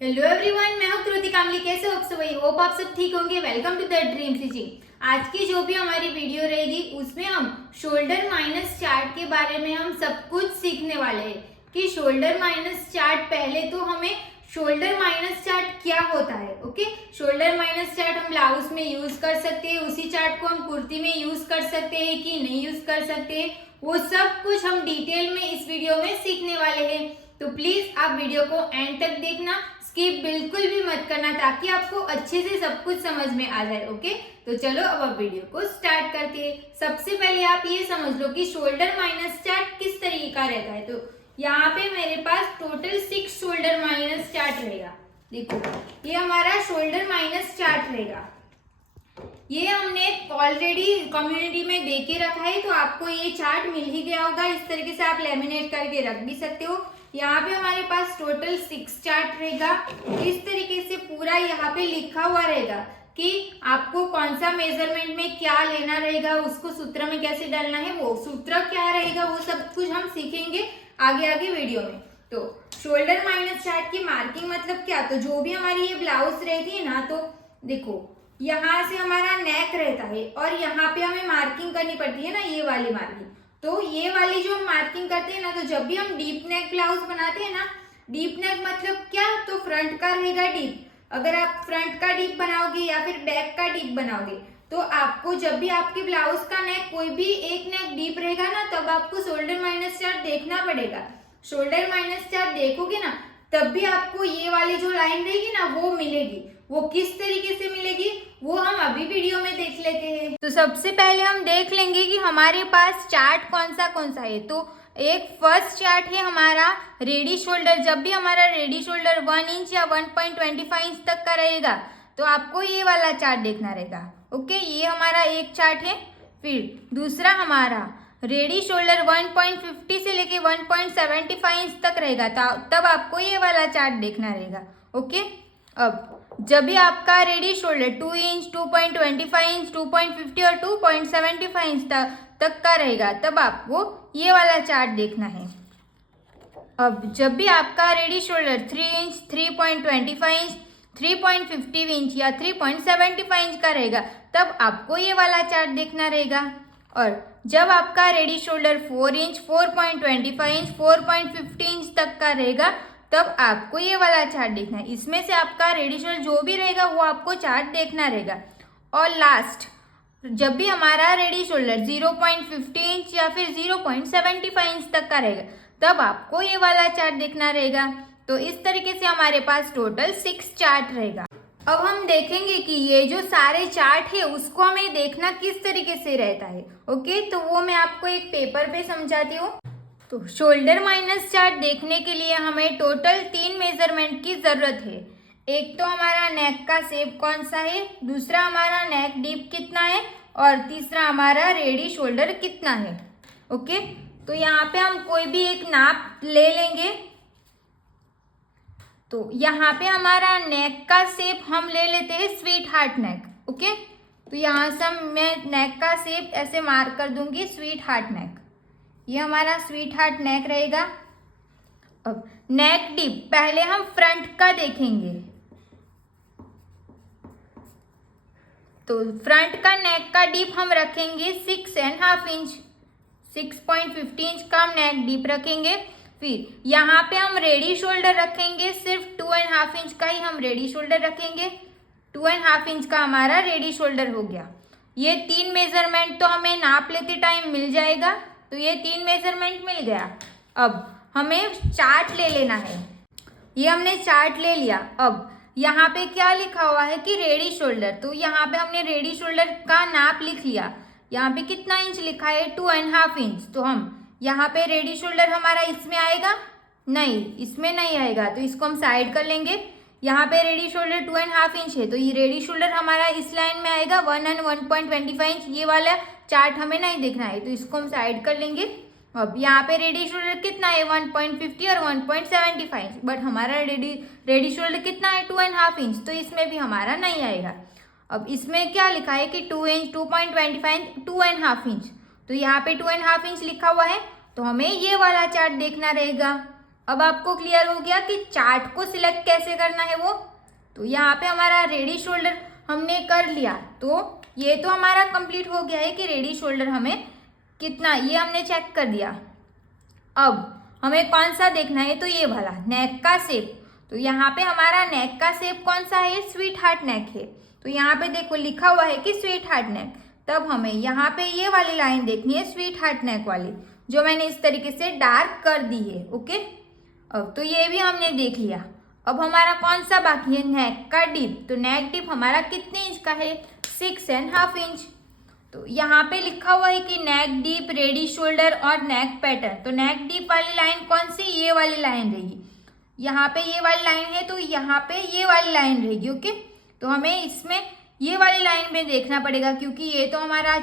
Hello everyone, मैं हूं कृति कामली। कैसे हो आप सब? होप आप सब ठीक होंगे। Welcome to the dream teaching. आज की जो भी हमारी वीडियो रहेगी उसमें हम शोल्डर माइनस चार्ट के बारे में हम सब कुछ सीखने वाले हैं कि शोल्डर माइनस चार्ट, पहले तो हमें शोल्डर माइनस चार्ट क्या होता है। ओके, शोल्डर माइनस चार्ट हम ब्लाउज में यूज कर सकते हैं, उसी चार्ट को हम कुर्ती में यूज कर सकते हैं कि नहीं यूज कर सकते, वो सब कुछ हम डिटेल में इस वीडियो में सीखने वाले हैं। तो प्लीज आप वीडियो को एंड तक देखना, स्किप बिल्कुल भी मत करना, ताकि आपको अच्छे से सब कुछ समझ में आ जाए। ओके, तो चलो अब आप वीडियो को स्टार्ट करते हैं। सबसे पहले आप ये समझ लो कि शोल्डर माइनस चार्ट किस तरीके का रहता है। तो यहाँ पे मेरे पास टोटल 6 शोल्डर माइनस चार्ट रहेगा। देखो, ये हमारा शोल्डर माइनस चार्ट रहेगा। ये हमने ऑलरेडी कम्युनिटी में दे के रखा है, तो आपको ये चार्ट मिल ही गया होगा। इस तरीके से आप लेमिनेट करके रख भी सकते हो। यहाँ पे हमारे पास टोटल 6 चार्ट रहेगा। इस तरीके से पूरा यहाँ पे लिखा हुआ रहेगा कि आपको कौन सा मेजरमेंट में क्या लेना रहेगा, उसको सूत्र में कैसे डालना है, वो सूत्र क्या रहेगा, वो सब कुछ हम सीखेंगे आगे आगे वीडियो में। तो शोल्डर माइनस चार्ट की मार्किंग मतलब क्या, तो जो भी हमारी ये ब्लाउज रहती है ना, तो देखो यहाँ से हमारा नेक रहता है और यहाँ पे हमें मार्किंग करनी पड़ती है ना, ये वाली मार्किंग। तो ये वाली जो हम मार्किंग करते हैं ना, तो जब भी हम डीप नेक ब्लाउज बनाते हैं ना, डीप नेक मतलब क्या, तो फ्रंट का रहेगा डीप। अगर आप फ्रंट का डीप बनाओगे या फिर बैक का डीप बनाओगे, तो आपको जब भी आपके ब्लाउज का नेक कोई भी एक नेक डीप रहेगा ना, तब आपको शोल्डर माइनस चार्ट देखना पड़ेगा। शोल्डर माइनस चार्ट देखोगे ना, तब भी आपको ये वाली जो लाइन रहेगी ना, वो मिलेगी। वो किस तरीके से मिलेगी वो हम अभी वीडियो में देख लेते हैं। तो सबसे पहले हम देख लेंगे कि हमारे पास चार्ट कौन सा है। तो एक फर्स्ट चार्ट है हमारा रेडी शोल्डर। जब भी हमारा रेडी शोल्डर 1 इंच या 1.25 इंच तक का रहेगा, तो आपको ये वाला चार्ट देखना रहेगा। ओके, ये हमारा एक चार्ट है। फिर दूसरा हमारा रेडी शोल्डर 1.50 से लेके 1.75 इंच तक रहेगा, तब आपको ये वाला चार्ट देखना रहेगा। ओके, अब जब भी आपका रेडी शोल्डर 2 इंच, 2.25 इंच, 2.50 और 2.75 इंच तक का रहेगा, तब आपको ये वाला चार्ट देखना है। अब जब भी आपका ready shoulder 3 inch, 3.25 inch, 3.50 inch या 3.75 इंच का रहेगा, तब आपको ये वाला चार्ट देखना रहेगा। और जब आपका ready shoulder 4 inch, 4.25 inch, 4.50 inch तक का रहेगा, तब आपको ये वाला चार्ट देखना है। इसमें से आपका रेडी शोल्डर जो भी रहेगा वो आपको चार्ट देखना रहेगा। और लास्ट, जब भी हमारा रेडी शोल्डर 0.50 इंच या फिर 0.75 इंच तक का रहेगा, तब आपको ये वाला चार्ट देखना रहेगा। तो इस तरीके से हमारे पास टोटल 6 चार्ट रहेगा। अब हम देखेंगे कि ये जो सारे चार्ट है उसको हमें देखना किस तरीके से रहता है। ओके, तो वो मैं आपको एक पेपर पे समझाती हूँ। तो शोल्डर माइनस चार्ट देखने के लिए हमें टोटल 3 मेजरमेंट की जरूरत है। एक तो हमारा नेक का शेप कौन सा है, दूसरा हमारा नेक डीप कितना है, और तीसरा हमारा रेडी शोल्डर कितना है। ओके, तो यहाँ पे हम कोई भी एक नाप ले लेंगे। तो यहाँ पे हमारा नेक का शेप हम ले लेते हैं स्वीट हार्ट नेक। ओके, तो यहाँ से मैं नेक का शेप ऐसे मार्क कर दूंगी, स्वीट हार्ट नेक। ये हमारा स्वीट हार्ट नेक रहेगा। अब नेक डीप पहले हम फ्रंट का देखेंगे। तो फ्रंट का नेक का डीप हम रखेंगे 6.5 इंच, 6.50 इंच का हम नेक डीप रखेंगे। फिर यहाँ पे हम रेडी शोल्डर रखेंगे, सिर्फ 2.5 इंच का ही हम रेडी शोल्डर रखेंगे। 2.5 इंच का हमारा रेडी शोल्डर हो गया। ये 3 मेजरमेंट तो हमें नाप लेते टाइम मिल जाएगा। तो ये 3 मेजरमेंट मिल गया। अब हमें चार्ट ले लेना है। ये हमने चार्ट ले लिया। अब यहाँ पे क्या लिखा हुआ है कि रेडी शोल्डर, तो यहाँ पे हमने रेडी शोल्डर का नाप लिख लिया। यहाँ पे कितना इंच लिखा है, 2.5 इंच। तो हम यहाँ पे रेडी शोल्डर हमारा इसमें आएगा नहीं, इसमें नहीं आएगा, तो इसको हम साइड कर लेंगे। यहाँ पे रेडी शोल्डर 2.5 इंच है, तो ये रेडी शोल्डर हमारा इस लाइन में आएगा 1 और 1.25 इंच। ये वाला चार्ट हमें नहीं देखना है, तो इसको हम साइड कर लेंगे। अब यहाँ पे रेडी शोल्डर कितना है, 1.50 और 1.75 इंच, बट हमारा रेडी शोल्डर कितना है, 2.5 इंच, तो इसमें भी हमारा नहीं आएगा। अब इसमें क्या लिखा है कि 2 इंच, 2.25 इंच, 2.5 इंच, तो यहाँ पे 2.5 इंच लिखा हुआ है, तो हमें ये वाला चार्ट देखना रहेगा। अब आपको क्लियर हो गया कि चार्ट को सिलेक्ट कैसे करना है वो। तो यहाँ पे हमारा रेडी शोल्डर हमने कर लिया, तो ये तो हमारा कंप्लीट हो गया है कि रेडी शोल्डर हमें कितना, ये हमने चेक कर दिया। अब हमें कौन सा देखना है, तो ये वाला नेक का शेप। तो यहाँ पे हमारा नेक का शेप कौन सा है, स्वीट हार्ट नेक है। तो यहाँ पे देखो लिखा हुआ है कि स्वीट हार्ट नेक, तब हमें यहाँ पे ये वाली लाइन देखनी है स्वीट हार्ट नेक वाली, जो मैंने इस तरीके से डार्क कर दी है। ओके, अब तो ये भी हमने देख लिया। अब हमारा कौन सा बाकी है, नेक का डिप। तो नेक डिप हमारा कितने इंच का है, 6.5 इंच। तो यहाँ पे लिखा हुआ है कि नेक डीप, रेडी शोल्डर और नेक पैटर्न। तो नेक डीप वाली लाइन कौन सी, ये वाली लाइन रहेगी। यहाँ पे ये वाली लाइन है, तो यहाँ पे ये वाली लाइन रहेगी। ओके, तो हमें इसमें ये वाली लाइन में देखना पड़ेगा, क्योंकि ये तो हमारा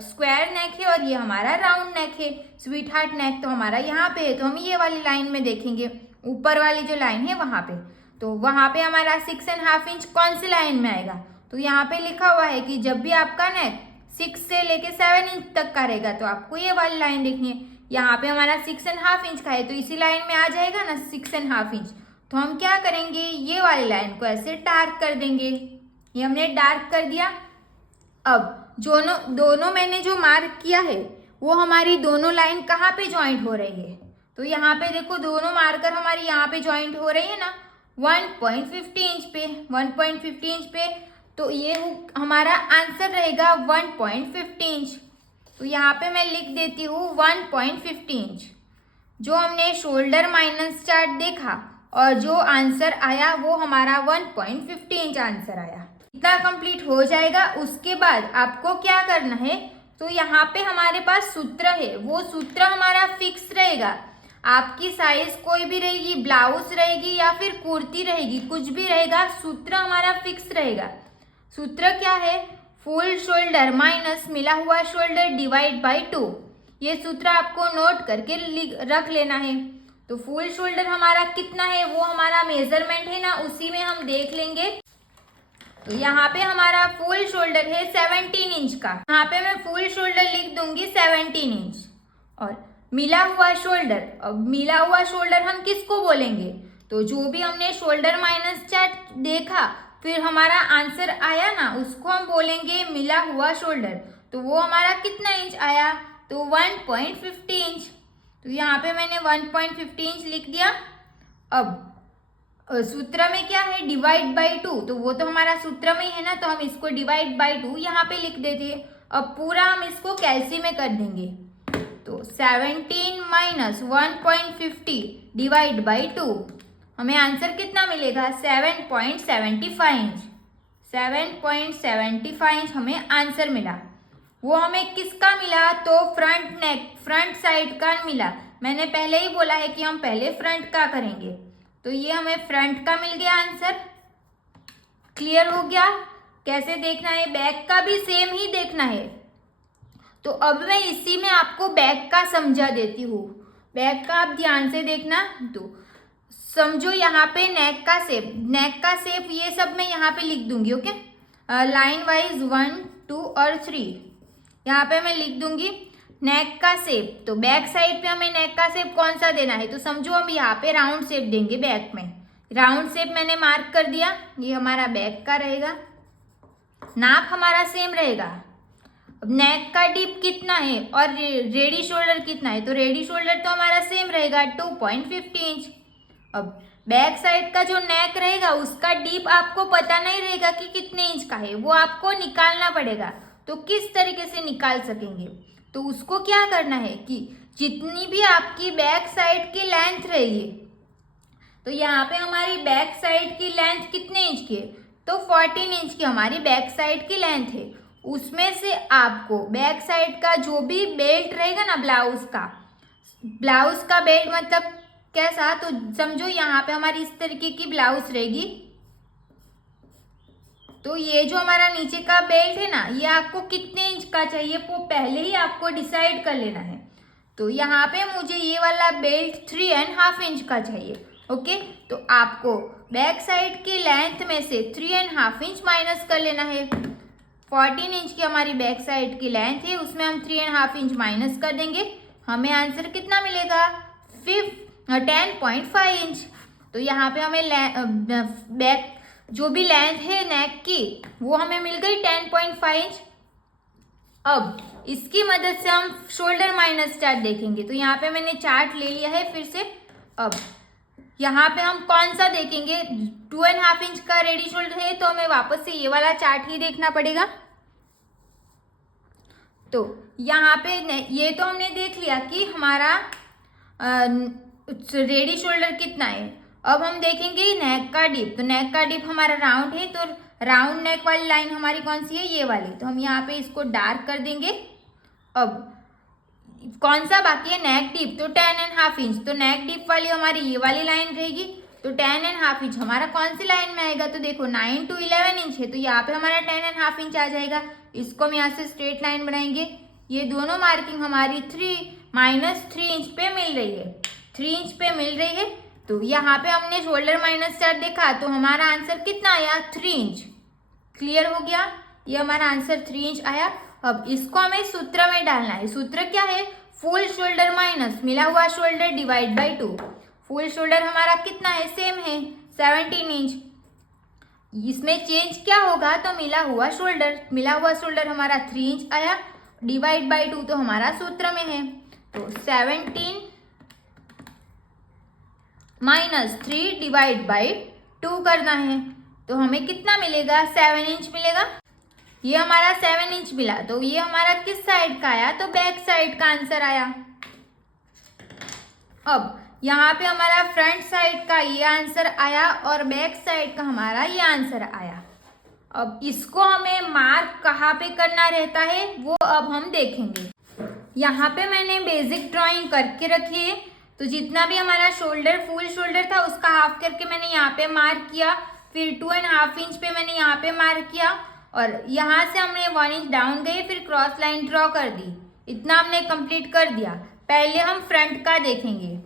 स्क्वायर नेक है और ये हमारा राउंड नेक है। स्वीट हार्ट नेक तो हमारा यहाँ पे है, तो हम ये वाली लाइन में देखेंगे, ऊपर वाली जो लाइन है वहाँ पे। तो वहाँ पे हमारा 6.5 इंच कौन सी लाइन में आएगा, तो यहाँ पे लिखा हुआ है कि जब भी आपका नेक 6 से लेके 7 इंच तक का रहेगा तो आपको ये वाली लाइन देखनी है। यहाँ पे हमारा 6.5 इंच का है, तो इसी लाइन में आ जाएगा ना 6.5 इंच। तो हम क्या करेंगे, ये वाली लाइन को ऐसे डार्क कर देंगे। ये हमने डार्क कर दिया। अब दोनों मैंने जो मार्क किया है वो हमारी दोनों लाइन कहाँ पे ज्वाइंट हो रही है, तो यहाँ पे देखो दोनों मार्कर हमारी यहाँ पे ज्वाइंट हो रही है ना 1.50 इंच पे, 1.50 इंच पे। तो ये हमारा आंसर रहेगा 1.50 इंच। तो यहाँ पे मैं लिख देती हूँ 1.50 इंच। जो हमने शोल्डर माइनस चार्ट देखा और जो आंसर आया वो हमारा 1.50 इंच आंसर आया। इतना कंप्लीट हो जाएगा। उसके बाद आपको क्या करना है, तो यहाँ पे हमारे पास सूत्र है, वो सूत्र हमारा फिक्स रहेगा। आपकी साइज कोई भी रहेगी, ब्लाउज रहेगी या फिर कुर्ती रहेगी, कुछ भी रहेगा, सूत्र हमारा फिक्स रहेगा। सूत्र क्या है, फुल शोल्डर माइनस मिला हुआ शोल्डर डिवाइड बाय 2। ये सूत्र आपको नोट करके रख लेना है। तो फुल शोल्डर हमारा कितना है, वो हमारा मेजरमेंट है ना, उसी में हम देख लेंगे। तो यहाँ पे हमारा फुल शोल्डर है 17 इंच का, यहाँ पे मैं फुल शोल्डर लिख दूंगी 17 इंच। और मिला हुआ शोल्डर, अब मिला हुआ शोल्डर हम किसको बोलेंगे, तो जो भी हमने शोल्डर माइनस चार्ट देखा फिर हमारा आंसर आया ना, उसको हम बोलेंगे मिला हुआ शोल्डर। तो वो हमारा कितना इंच आया, तो 1.50 इंच। तो यहाँ पे मैंने 1.50 इंच लिख दिया। अब सूत्र में क्या है, डिवाइड बाय 2, तो वो तो हमारा सूत्र में ही है ना, तो हम इसको डिवाइड बाय 2 यहाँ पे लिख देते हैं। अब पूरा हम इसको कैलसी में कर देंगे। तो 17 माइनस 1.50 डिवाइड बाय 2, हमें आंसर कितना मिलेगा, 7.75 इंच। 7.75 इंच हमें आंसर मिला। वो हमें किसका मिला, तो फ्रंट नेक, फ्रंट साइड का मिला। मैंने पहले ही बोला है कि हम पहले फ्रंट का करेंगे, तो ये हमें फ्रंट का मिल गया आंसर। क्लियर हो गया कैसे देखना है, बैक का भी सेम ही देखना है। तो अब मैं इसी में आपको बैक का समझा देती हूँ। बैक का आप ध्यान से देखना। तो समझो यहाँ पे नेक का शेप, नेक का शेप ये सब मैं यहाँ पे लिख दूंगी। ओके, लाइन वाइज 1, 2 और 3 यहाँ पे मैं लिख दूंगी नेक का शेप। तो बैक साइड पे हमें नेक का शेप कौन सा देना है, तो समझो हम यहाँ पे राउंड शेप देंगे। बैक में राउंड शेप मैंने मार्क कर दिया, ये हमारा बैक का रहेगा। नाप हमारा सेम रहेगा। अब नेक का डीप कितना है और रेडी शोल्डर कितना है, तो रेडी शोल्डर तो हमारा सेम रहेगा 2.50 इंच। अब बैक साइड का जो नेक रहेगा उसका डीप आपको पता नहीं रहेगा कि कितने इंच का है, वो आपको निकालना पड़ेगा। तो किस तरीके से निकाल सकेंगे, तो उसको क्या करना है कि जितनी भी आपकी बैक साइड की लेंथ रहेगी, तो यहाँ पे हमारी बैक साइड की लेंथ कितने इंच की है, तो 14 इंच की हमारी बैक साइड की लेंथ है। उसमें से आपको बैक साइड का जो भी बेल्ट रहेगा ना, ब्लाउज का बेल्ट मतलब कैसा, तो समझो यहाँ पे हमारी इस तरीके की ब्लाउज रहेगी। तो ये जो हमारा नीचे का बेल्ट है ना, ये आपको कितने इंच का चाहिए वो पहले ही आपको डिसाइड कर लेना है। तो यहाँ पे मुझे ये वाला बेल्ट 3.5 इंच का चाहिए। ओके, तो आपको बैक साइड की लेंथ में से 3.5 इंच माइनस कर लेना है। 14 इंच की हमारी बैक साइड की लेंथ है, उसमें हम 3.5 इंच माइनस कर देंगे। हमें आंसर कितना मिलेगा, 10.5 इंच। तो यहाँ पे हमें बैक जो भी लेंथ है नेक की वो हमें मिल गई 10.5 इंच। अब इसकी मदद से हम शोल्डर माइनस चार्ट देखेंगे। तो यहाँ पे मैंने चार्ट ले लिया है फिर से। अब यहाँ पे हम कौन सा देखेंगे, 2.5 इंच का रेडी शोल्डर है तो हमें वापस से ये वाला चार्ट ही देखना पड़ेगा। तो यहाँ पे ये तो हमने देख लिया कि हमारा रेडी शोल्डर कितना है। अब हम देखेंगे नेक का डिप। तो नेक का डिप हमारा राउंड है, तो राउंड नेक वाली लाइन हमारी कौन सी है, ये वाली। तो हम यहाँ पे इसको डार्क कर देंगे। अब कौन सा बाकी है, नेक डिप। तो 10.5 इंच। तो नेक डिप वाली हमारी ये वाली लाइन रहेगी। तो 10.5 इंच हमारा कौन सी लाइन में आएगा, तो देखो 9 to 11 इंच है, तो यहाँ पे हमारा 10.5 इंच आ जाएगा। इसको हम यहाँ से स्ट्रेट लाइन बनाएंगे। ये दोनों मार्किंग हमारी 3 इंच पे मिल रही है, 3 इंच पे मिल रही है। तो यहाँ पे हमने शोल्डर माइनस चार्ट देखा तो हमारा आंसर कितना आया, 3 इंच। क्लियर हो गया, ये हमारा आंसर 3 इंच आया। अब इसको हमें सूत्र में डालना है। सूत्र क्या है, फुल शोल्डर माइनस मिला हुआ shoulder divide by 2। Full shoulder हमारा कितना है, सेम है 17 इंच। इसमें चेंज क्या होगा, तो मिला हुआ शोल्डर हमारा 3 इंच आया, डिवाइड बाई 2 तो हमारा सूत्र में है। तो 17 माइनस 3 डिवाइड बाई 2 करना है। तो हमें कितना मिलेगा, 7 इंच मिलेगा। ये हमारा 7 इंच मिला। तो ये हमारा किस साइड का आया, तो बैक साइड का आंसर आया। अब यहाँ पे हमारा फ्रंट साइड का ये आंसर आया और बैक साइड का हमारा ये आंसर आया। अब इसको हमें मार्क कहाँ पे करना रहता है वो अब हम देखेंगे। यहाँ पे मैंने बेसिक ड्राइंग करके रखी है। तो जितना भी हमारा शोल्डर फुल शोल्डर था उसका हाफ करके मैंने यहाँ पे मार्क किया, फिर 2.5 इंच पे मैंने यहाँ पे मार्क किया और यहाँ से हमने 1 इंच डाउन गए, फिर क्रॉस लाइन ड्रॉ कर दी। इतना हमने कंप्लीट कर दिया। पहले हम फ्रंट का देखेंगे।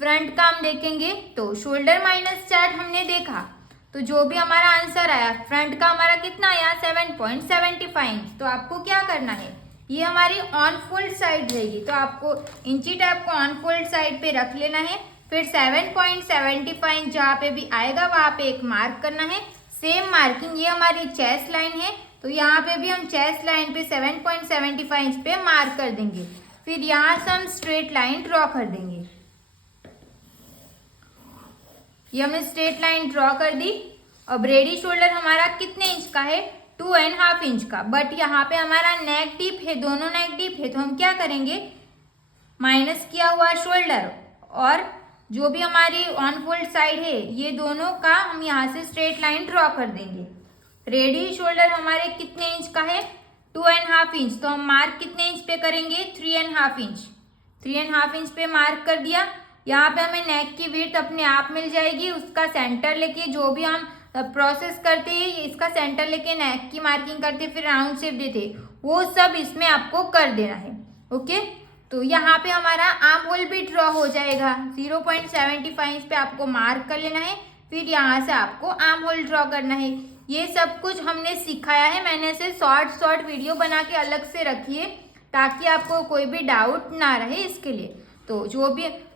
फ्रंट का हम देखेंगे तो शोल्डर माइनस चार्ट हमने देखा, तो जो भी हमारा आंसर आया फ्रंट का हमारा कितना आया, 7.75 इंच। तो आपको क्या करना है, ये हमारी ऑन फोल्ड साइड रहेगी, तो आपको इंची टैप को ऑन फोल्ड साइड पे रख लेना है। फिर 7.75 इंच जहाँ पे भी आएगा वहाँ पे एक मार्क करना है। सेम मार्किंग ये हमारी चेस्ट लाइन है, तो यहाँ पे भी हम चेस्ट लाइन पे 7.75 इंच पे मार्क कर देंगे। फिर यहाँ से हम स्ट्रेट लाइन ड्रॉ कर देंगे। ये हमने स्ट्रेट लाइन ड्रॉ कर दी। अब रेडी शोल्डर हमारा कितने इंच का है, 2.5 इंच का। बट यहाँ पे हमारा नेक डीप है, दोनों नेक डीप है, तो हम क्या करेंगे, माइनस किया हुआ शोल्डर और जो भी हमारी ऑन फोल्ड साइड है ये दोनों का हम यहाँ से स्ट्रेट लाइन ड्रॉ कर देंगे। रेडी शोल्डर हमारे कितने इंच का है, 2.5 इंच। तो हम मार्क कितने इंच पे करेंगे, 3.5 इंच। 3.5 इंच पे मार्क कर दिया। यहाँ पे हमें नेक की विड्थ अपने आप मिल जाएगी। उसका सेंटर लेके जो भी हम प्रोसेस करते हैं, इसका सेंटर लेके नेक की मार्किंग करते फिर राउंड शेप देते, वो सब इसमें आपको कर देना है। ओके, तो यहाँ पे हमारा आर्म होल भी ड्रॉ हो जाएगा। 0.75 इंच पे आपको मार्क कर लेना है, फिर यहाँ से आपको आर्म होल ड्रॉ करना है। ये सब कुछ हमने सिखाया है, मैंने इसे शॉर्ट वीडियो बना के अलग से रखी है ताकि आपको कोई भी डाउट ना रहे इसके लिए। तो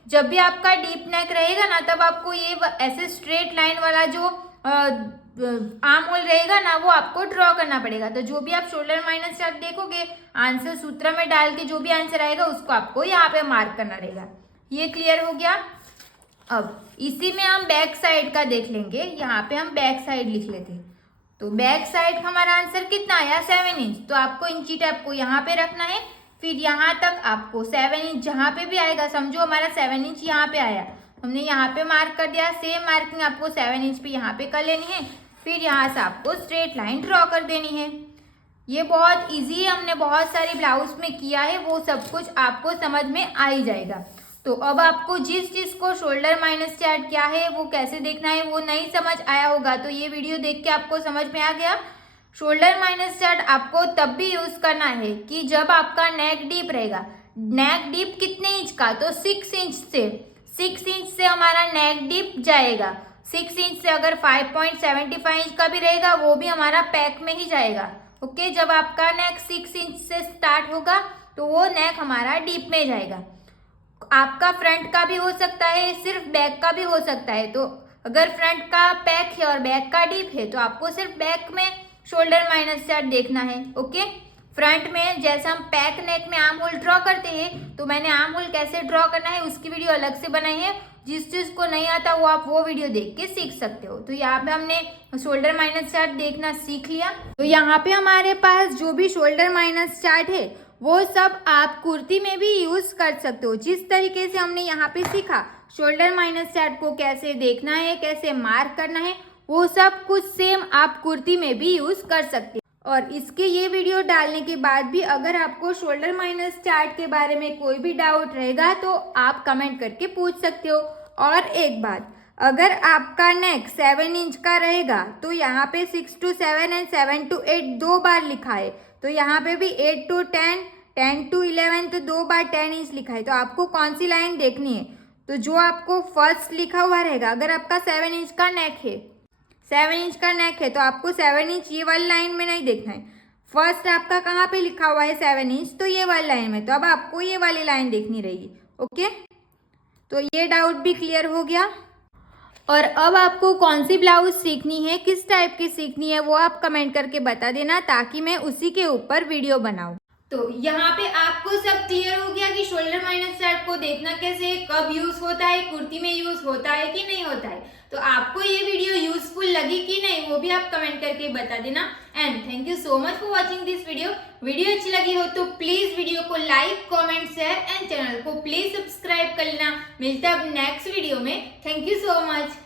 जब भी आपका डीप नेक रहेगा ना, तब आपको ये ऐसे स्ट्रेट लाइन वाला जो आर्म होल रहेगा ना वो आपको ड्रॉ करना पड़ेगा। तो जो भी आप शोल्डर माइनस चार्ट देखोगे, आंसर सूत्र में डाल के जो भी आंसर आएगा उसको आपको यहाँ पे मार्क करना रहेगा। ये क्लियर हो गया। अब इसी में हम बैक साइड का देख लेंगे। यहाँ पे हम बैक साइड लिख लेते हैं। तो बैक साइड का हमारा आंसर कितना आया, 7 इंच। तो आपको इंची टैप को यहाँ पे रखना है, फिर यहाँ तक आपको 7 इंच जहाँ पे भी आएगा, समझो हमारा 7 इंच यहाँ पे आया, हमने यहाँ पे मार्क कर दिया। सेम मार्किंग आपको 7 इंच पे यहाँ पे कर लेनी है। फिर यहाँ से आपको स्ट्रेट लाइन ड्रॉ कर देनी है। ये बहुत इजी है, हमने बहुत सारी ब्लाउज में किया है, वो सब कुछ आपको समझ में आ ही जाएगा। तो अब आपको जिस चीज़ को शोल्डर माइनस चार्ट क्या है, वो कैसे देखना है, वो नहीं समझ आया होगा, तो ये वीडियो देख के आपको समझ में आ गया। शोल्डर माइनस चार्ट आपको तब भी यूज करना है कि जब आपका नेक डीप रहेगा। नेक डीप कितने इंच का, तो 6 इंच से हमारा नेक डीप जाएगा। 6 इंच से अगर 5.75 इंच का भी रहेगा वो भी हमारा पैक में ही जाएगा। ओके, जब आपका नेक 6 इंच से स्टार्ट होगा तो वो नेक हमारा डीप में जाएगा। आपका फ्रंट का भी हो सकता है, सिर्फ बैक का भी हो सकता है। तो अगर फ्रंट का पैक है और बैक का डीप है तो आपको सिर्फ बैक में शोल्डर माइनस चार्ट देखना है। ओके, फ्रंट में जैसे हम पैक नेक में आर्म होल ड्रॉ करते हैं तो मैंने आर्म होल कैसे ड्रॉ करना है उसकी वीडियो अलग से बनाई है। जिस चीज को नहीं आता वो आप वो वीडियो देख के सीख सकते हो। तो यहाँ पे हमने शोल्डर माइनस चार्ट देखना सीख लिया। तो यहाँ पे हमारे पास जो भी शोल्डर माइनस चार्ट है वो सब आप कुर्ती में भी यूज कर सकते हो। जिस तरीके से हमने यहाँ पे सीखा शोल्डर माइनस चार्ट को कैसे देखना है, कैसे मार्क करना है, वो सब कुछ सेम आप कुर्ती में भी यूज कर सकते हो। और इसके ये वीडियो डालने के बाद भी अगर आपको शोल्डर माइनस चार्ट के बारे में कोई भी डाउट रहेगा तो आप कमेंट करके पूछ सकते हो। और एक बात, अगर आपका नेक 7 इंच का रहेगा तो यहाँ पे 6 to 7 एंड 7 to 8 दो बार लिखा है। तो यहाँ पे भी 8 to 10, 10 to 11 तो दो बार 10 इंच लिखा है। तो आपको कौन सी लाइन देखनी है? तो जो आपको फर्स्ट लिखा हुआ रहेगा, अगर आपका 7 इंच का नेक है, 7 इंच का नेक है तो आपको 7 इंच ये वाली लाइन में नहीं देखना है। फर्स्ट आपका कहाँ पे लिखा हुआ है 7 इंच, तो ये वाली लाइन में, तो अब आपको ये वाली लाइन देखनी रहेगी। ओके, तो ये डाउट भी क्लियर हो गया। और अब आपको कौन सी ब्लाउज सीखनी है, किस टाइप की सीखनी है, वो आप कमेंट करके बता देना ताकि मैं उसी के ऊपर वीडियो बनाऊं। तो यहाँ पे आपको सब क्लियर हो गया कि शोल्डर माइनस चार्ट को देखना कैसे, कब यूज होता है, कुर्ती में यूज होता है कि नहीं होता है। तो आपको ये वीडियो यूजफुल लगी कि नहीं वो भी आप कमेंट करके बता देना। And thank you so much for watching this video अच्छी लगी हो तो प्लीज वीडियो को like, comment, share and channel को प्लीज सब्सक्राइब कर लेना। मिलते हैं अब नेक्स्ट वीडियो में। Thank you so much.